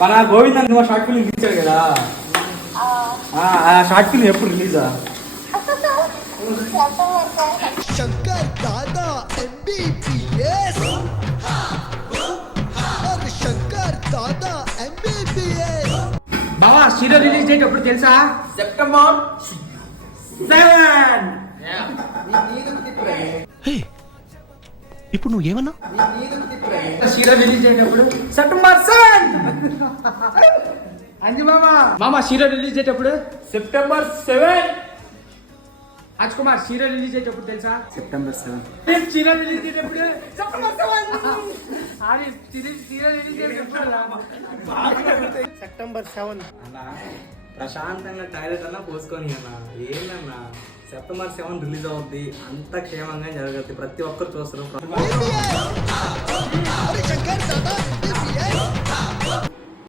మన గోవింద్ నువ్వు short film తీర్చాడు కదా, ఆ షార్ట్ ఫిల్మ్ ఎప్పుడు రిలీజా? Shankar Dada MBBS, Shankar Dada MBBS. బావా సీరియల్ రిలీజ్ డేట్ ఎప్పుడు తెలుసా? సెప్టెంబర్ 7. ఇప్పుడు నువ్వు ఏమన్నా? సీరియల్ రిలీజ్ డేట్ ఎప్పుడు? సెప్టెంబర్ 7. అంజు మామా సీరియల్ రిలీజ్ డేట్ ఎప్పుడు? September 7. Raj Kumar serial release date ఎప్పుడు తెలుసా? సెప్టెంబర్ 7. సీరియల్ రిలీజ్ డేట్ ఎప్పుడు? సెప్టెంబర్ 7. అది సీరియల్ రిలీజ్ డేట్ ఎప్పుడు? సెప్టెంబర్ 7. అన్న ప్రశాంతంగా టాయిలెట్ అన్నా పోసుకొని అన్న ఏంటన్నా సెప్టెంబర్ 7 రిలీజ్ అవుద్ది, అంత క్షేమంగా జరుగుద్ది, ప్రతి ఒక్కరు చూస్తారు. శంకర్ దాదా